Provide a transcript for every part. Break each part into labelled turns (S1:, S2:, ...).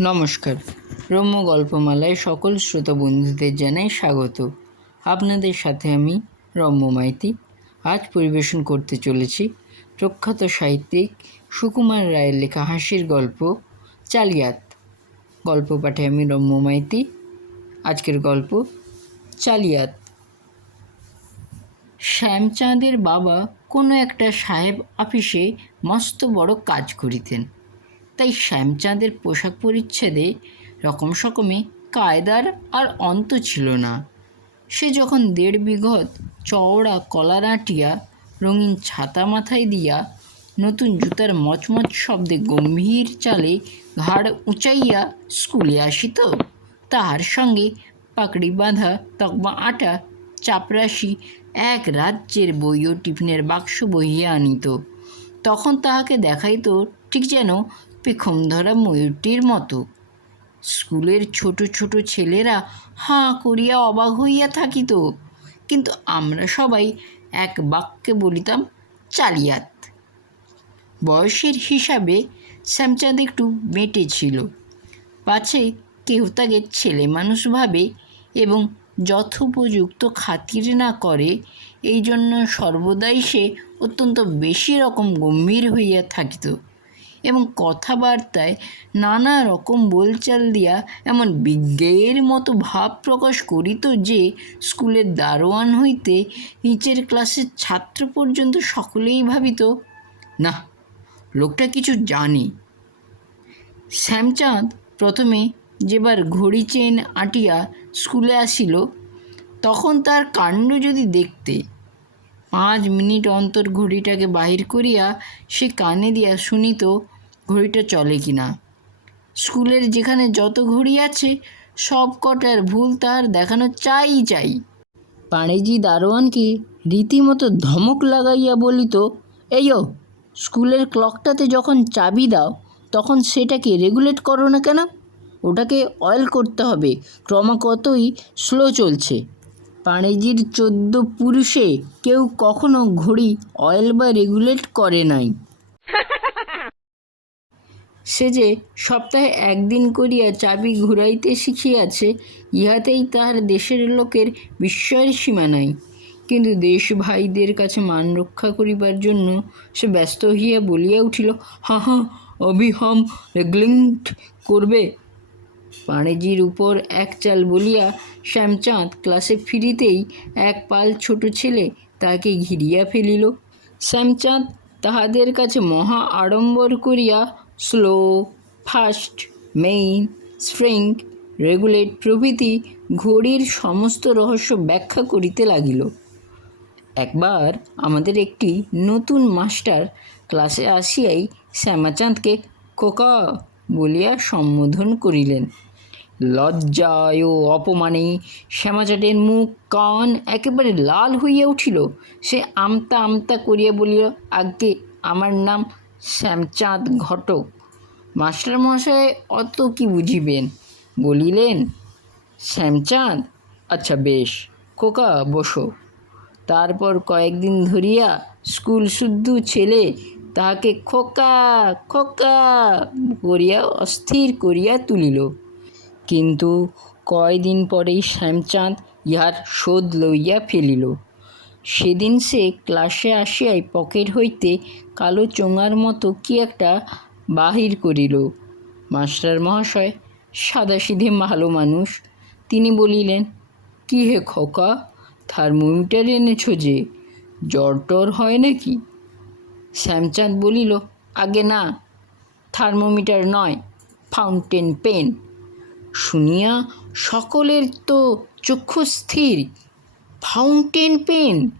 S1: নমস্কার। রম্য গল্পমালায় সকল শ্রোতা বন্ধুদের জানাই স্বাগত। আপনাদের সাথে আমি রম্য মাইতি। আজ পরিবেশন করতে চলেছি প্রখ্যাত সাহিত্যিক সুকুমার রায়ের লেখা হাসির গল্প, চালিয়াত। গল্প পাঠে আমি রম্য মাইতি। আজকের গল্প, চালিয়াত। শ্যামচাঁদের বাবা কোনো একটা সাহেব অফিসে মস্ত বড় কাজ করিতেন। তাই শ্যামচাঁদের পোশাক পরিচ্ছেদে রকম সকমে কায়দার আর অন্ত ছিল না। সে যখন দেড় বিঘত চওড়া কলার আঁটিয়া রঙিন ছাতা মাথায় দিয়া নতুন জুতার মচমচ শব্দে গম্ভীর চালে ঘাড় উঁচাইয়া স্কুলে আসিত, তাহার সঙ্গে পাকড়ি বাঁধা তকমা আটা, চাপরাশি এক রাজ্যের বই ও টিফিনের বাক্স বহিয়া আনিত। তখন তাহাকে দেখাইত ঠিক যেন পেখম ধরা ময়ূরটির মতো। স্কুলের ছোট ছোট ছেলেরা হাঁ করিয়া অবাক হইয়া থাকিত। কিন্তু আমরা সবাই এক বাক্যে বলিতাম, চালিয়াত। বয়সের হিসাবে শ্যামচাঁদ একটু বেঁটে ছিল। পাছে কেউ তাকে ছেলে মানুষ ভাবে এবং যথোপযুক্ত খাতির না করে, এই জন্য সর্বদাই সে অত্যন্ত বেশি রকম গম্ভীর হইয়া থাকিত। এবং কথাবার্তায় নানা রকম বলচাল দিয়া এমন বিজ্ঞের মতো ভাব প্রকাশ করিত যে, স্কুলের দারোয়ান হইতে নিচের ক্লাসের ছাত্র পর্যন্ত সকলেই ভাবিত, না, লোকটা কিছু জানে। শ্যামচাঁদ প্রথমে যেবার ঘড়ি চেন আটিয়া স্কুলে আসিল, তখন তার কাণ্ড যদি দেখতে পাঁচ মিনিট অন্তর ঘড়িটাকে বাহির করিয়া সে কানে দিয়া শুনিত, ঘড়িটা চলে কি না স্কুলের যেখানে যত ঘড়ি আছে, সব কটার ভুল তার দেখানো চাই চাই। পাড়েজি দারোয়ানকে রীতিমতো ধমক লাগাইয়া বলিত এইও স্কুলের ক্লকটাতে যখন চাবি দাও, তখন সেটাকে রেগুলেট করো না কেন? ওটাকে অয়েল করতে হবে। ক্রমাগতই স্লো চলছে। পাড়েজির চোদ্দ পুরুষে কেউ কখনো ঘড়ি অয়েল বা রেগুলেট করে নাই। সে যে সপ্তাহে একদিন করিয়া চাবি ঘুরাইতে শিখিয়াছে, ইহাতেই তাহার দেশের লোকের বিস্ময়ের সীমা নাই। কিন্তু দেশ ভাইদের কাছে মান রক্ষা করিবার জন্য সে ব্যস্ত হইয়া বলিয়া উঠিল, হাঁ হাঁ, অবিহম রেগলিংট করবে? পাড়েজির উপর এক চাল বলিয়া শ্যামচাঁদ ক্লাসে ফিরিতেই এক পাল ছোট ছেলে তাকে ঘিরিয়া ফেলিল। শ্যামচাঁদ তাহাদের কাছে মহা আড়ম্বর করিয়া slow fast main spring regulate প্রভৃতি ঘড়ির সমস্ত রহস্য ব্যাখ্যা করিতে লাগিল। একবার আমাদের একটি নতুন মাস্টার ক্লাসে আসিয়াই শ্যামাচাঁদকে কোকা বলিয়া সম্বোধন করিলেন। লজ্জায় ও অপমানে শ্যামাচাঁদের মুখ কান একেবারে লাল হইয়া উঠিল। সে আমতা আমতা করিয়া বলিল আগে আমার নাম শ্যামচাঁদ ঘটক। মাস্টার মশাই অত কি বুঝিবেন? বলিলেন, শ্যামচাঁদ? আচ্ছা বেশ, খোকা, বসো। তারপর কয়েকদিন ধরিয়া স্কুল শুদ্ধ ছেলে তাহাকে খোকা খোকা করিয়া অস্থির করিয়া তুলিল। কিন্তু কয়দিন পরেই শ্যামচাঁদ ইহার শোধ লইয়া ফেলিল। সেদিন সে ক্লাসে আসিয়াই পকেট হইতে কালো চোঙার মতো কি একটা বাহির করিল। মাস্টার মহাশয়, সাদাসিধে ভালো মানুষ, তিনি বলিলেন, কি হে খোকা, থার্মোমিটার এনেছো যে, জ্বর টর হয় নাকি? শ্যামচাঁদ বলিল, আগে না, থার্মোমিটার নয়, ফাউন্টেন পেন। শুনিয়া সকলের তো চক্ষু স্থির। Fountain pen.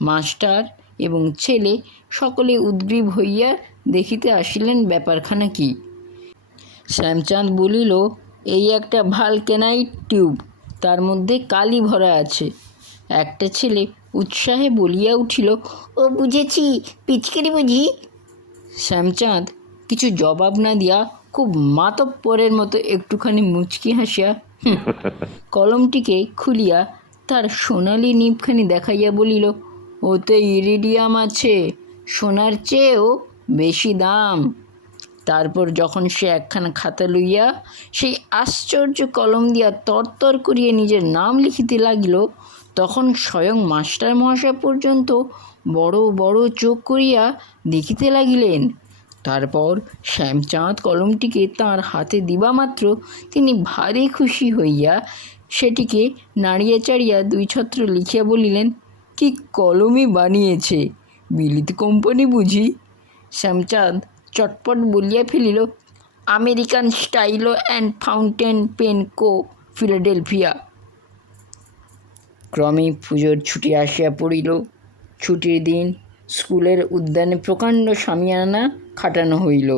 S1: মাস্টার এবং ছেলে সকলে উদ্গ্রীব হইয়া দেখিতে আসিলেন ব্যাপারখানা কি। শ্যামচাঁদ বলিল, এই একটা ভালো ভালকেনাইট টিউব, তার মধ্যে কালি ভরা আছে। একটা ছেলে উৎসাহে বলিয়া উঠিল, ও বুঝেছি, পিচকারি বুঝি? শ্যামচাঁদ কিছু জবাব না দিয়া খুব মাতব্বরের মতো একটুখানি মুচকি হাসিয়া কলমটিকে খুলিয়া তার সোনালি নিপখানি দেখাইয়া বলিল ওতে ইরিডিয়াম আছে, সোনার চেয়েও বেশি দাম। তারপর যখন সে একখানা খাতা লইয়া সেই আশ্চর্য কলম দিয়া তরতর করিয়া নিজের নাম লিখিতে লাগিল, তখন স্বয়ং মাস্টার মহাশয় পর্যন্ত বড় বড় চোখ করিয়া দেখিতে লাগিলেন তারপর শ্যামচাঁদ কলমটিকে তার হাতে দিবা মাত্র, তিনি ভারী খুশি হইয়া সেটিকে নাড়িয়া চাড়িয়া দুই ছত্র লিখিয়া বলিলেন, কি কলমই বানিয়েছে, বিলিত কোম্পানি বুঝি? শ্যামচাঁদ চটপট বলিয়া ফেলিল, American stylo and fountain pen co, Philadelphia. ক্রমে পুজোর ছুটি আসিয়া পড়িল। ছুটির দিন স্কুলের উদ্যানে প্রকাণ্ড সামিয়ানা খাটানো হইল।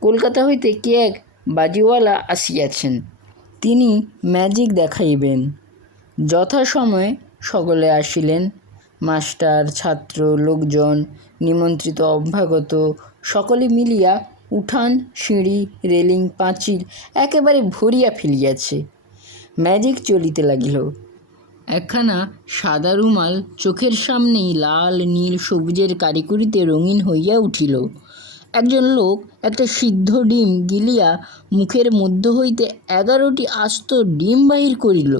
S1: কলকাতা হইতে কে এক বাজিওয়ালা আসিয়াছেন, তিনি ম্যাজিক দেখাইবেন। যথাসময়ে সকলে আসিলেন। মাস্টার, ছাত্র, লোকজন, নিমন্ত্রিত অভ্যাগত, সকলে মিলিয়া উঠান, সিঁড়ি, রেলিং, পাঁচিল একেবারে ভরিয়া ফেলিয়াছে। ম্যাজিক চলিতে লাগিল। একখানা সাদা রুমাল চোখের সামনেই লাল, নীল, সবুজের কারিকুরিতে রঙিন হইয়া উঠিল। একজন লোক একটা সিদ্ধ ডিম গিলিয়া মুখের মধ্য হইতে এগারোটি আস্ত ডিম বাহির করিল।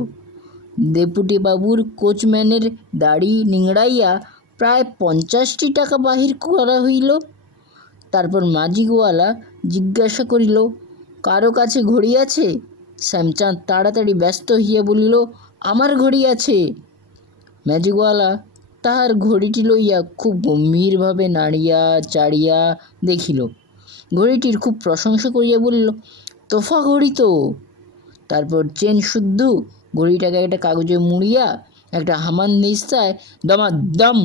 S1: বাবুর কোচম্যানের দাড়ি নিংড়াইয়া প্রায় পঞ্চাশটি টাকা বাহির করা হইল। তারপর মাজিকওয়ালা জিজ্ঞাসা করিল, কারও কাছে ঘড়ি আছে? শ্যামচাঁদ তাড়াতাড়ি ব্যস্ত হইয়া বলিল, আমার ঘড়ি আছে। ম্যাজিকওয়ালা তাহার ঘড়িটি লইয়া খুব গম্ভীরভাবে নাড়িয়া চাড়িয়া দেখিল। ঘড়িটির খুব প্রশংসা করিয়া বলিল, তোফা ঘড়ি তো। তারপর চেন শুদ্ধ ঘড়িটাকে একটা কাগজে মুড়িয়া একটা হামান নিস্তায় দমাদম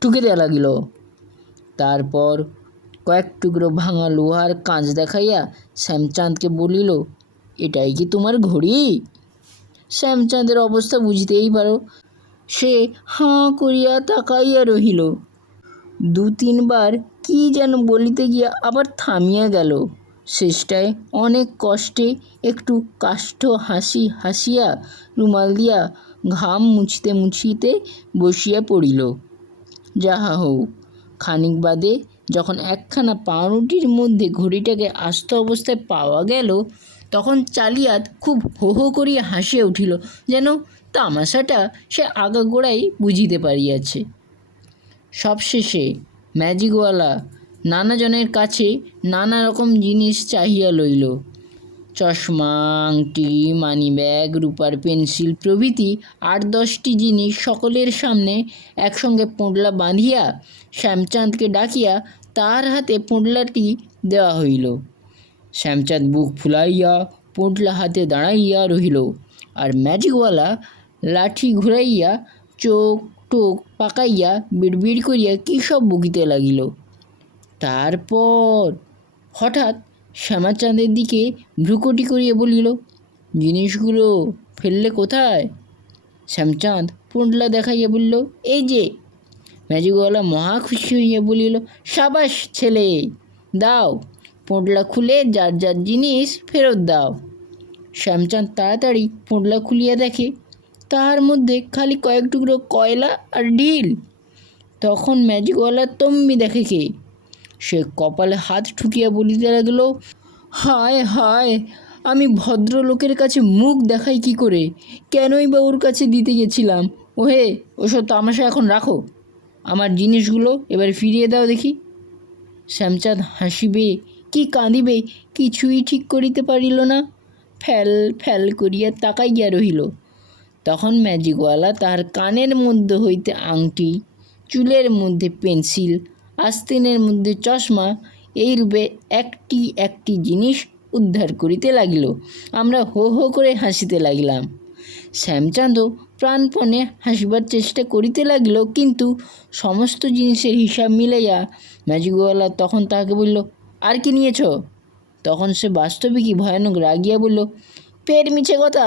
S1: টুকে দেওয়া লাগিল। তারপর কয়েক টুকরো ভাঙা লোহার কাঁচ দেখাইয়া শ্যামচাঁদকে বলিল, এটাই কি তোমার ঘড়ি? শ্যামচাঁদের অবস্থা বুঝতেই পারো সে হাঁ করিয়া তাকাইয়া রহিল। দু তিনবার কি যেন বলিতে গিয়া আবার থামিয়া গেল। শেষটায় অনেক কষ্টে একটু কাষ্ঠ হাসি হাসিয়া রুমাল দিয়া ঘাম মুছিতে মুছিতে বসিয়া পড়িল। যাহা হোক খানিক বাদে যখন একখানা পাউরুটির মধ্যে ঘড়িটাকে আস্ত অবস্থায় পাওয়া গেল, তখন চালিয়াত খুব হো হো করিয়া হাসিয়া উঠিল, যেন তামাশাটা সে আগাগোড়াই বুঝিতে পারিয়াছে। সবশেষে ম্যাজিকওয়ালা নানাজনের কাছে নানা রকম জিনিস চাহিয়া লইল। চশমা, আংটি, মানিব্যাগ, রূপার পেন্সিল প্রভৃতি আট দশটি জিনিস সকলের সামনে একসঙ্গে পোঁটলা বাঁধিয়া শ্যামচাঁদকে ডাকিয়া তার হাতে পোঁটলাটি দেওয়া হইল। শ্যামচাঁদ বুক ফুলাইয়া পোঁটলা হাতে দাঁড়াইয়া রহিল আর ম্যাজিকওয়ালা লাঠি ঘুরাইয়া, চোখ টোক পাকাইয়া, বিড়বিড় করিয়া কী সব বকিতে লাগিল। তারপর হঠাৎ শ্যামাচাঁদের দিকে ভ্রুকটি করিয়া বলিল, জিনিসগুলো ফেললে কোথায়? শ্যামচাঁদ পুঁটলা দেখাইয়া বলিল, এই যে। ম্যাজিকওয়ালা মহা খুশি হইয়া বলিল, সাবাস ছেলে, দাও। পোঁটলা খুলে যার যার জিনিস ফেরত দাও। শ্যামচাঁদ তাড়াতাড়ি পোঁটলা খুলিয়া দেখে তাহার মধ্যে খালি কয়েক টুকরো কয়লা আর ঢিল তখন ম্যাজিকওয়ালা তম্বি দেখে কে? সে কপালে হাত ঠুকিয়া বলিতে লাগল, হায় হায়, আমি ভদ্রলোকের কাছে মুখ দেখাই কি করে? কেনই বা ওর কাছে দিতে গেছিলাম? ওহে, ওসব তামাশা এখন রাখো। আমার জিনিসগুলো এবার ফিরিয়ে দাও দেখি। শ্যামচাঁদ হাসিবে, কি কাঁদিবে? কিছুই ঠিক করিতে পারিল না। ফ্যাল ফ্যাল করিয়া তাকাইয়া রহিল। তখন ম্যাজিকওয়ালা তাহার কানের মধ্যে হইতে আংটি, চুলের মধ্যে পেন্সিল, আস্তিনের মধ্যে চশমা এইরূপে একটি একটি জিনিস উদ্ধার করিতে লাগিল। আমরা হো হো করে হাসিতে লাগিলাম। শ্যামচাঁদও প্রাণপণে হাসিবার চেষ্টা করিতে লাগিল, কিন্তু সমস্ত জিনিসের হিসাব মিলাইয়া ম্যাজিকওয়ালা তখন তাহাকে বলল, আর কি নিয়েছ? তখন সে বাস্তবিকই ভয়ানক রাগিয়া বলল ফের মিছে কথা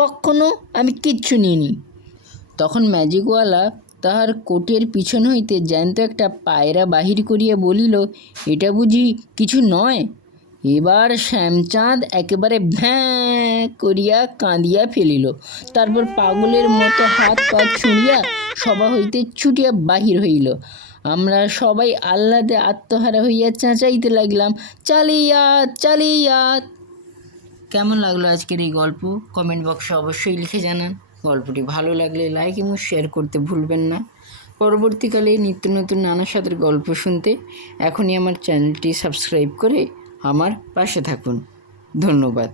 S1: কখনো আমি কিচ্ছু নিইনি। তখন ম্যাজিকওয়ালা তাহার কোটের পিছন হইতে জ্যান্ত একটা পায়রা বাহির করিয়া বলিল, এটা বুঝি কিছু নয়? এবার শ্যামচাঁদ একেবারে ভ্যাঁ করিয়া কাঁদিয়া ফেলিল। তারপর পাগলের মতো হাত পা ছুঁড়িয়া সভা হইতে ছুটিয়া বাহির হইল। আমরা সবাই আহ্লাদে আত্মহারা হইয়া চেঁচাইতে লাগলাম চালিয়াত চালিয়াত কেমন লাগল আজকের এই গল্প? কমেন্ট বক্সে অবশ্যই লিখে জানান। গল্পটি ভালো লাগলে লাইক এবং শেয়ার করতে ভুলবেন না। পরবর্তীকালে নিত্য নতুন নানা সাথের গল্প শুনতে এখনই আমার চ্যানেলটি সাবস্ক্রাইব করে আমার পাশে থাকুন। ধন্যবাদ।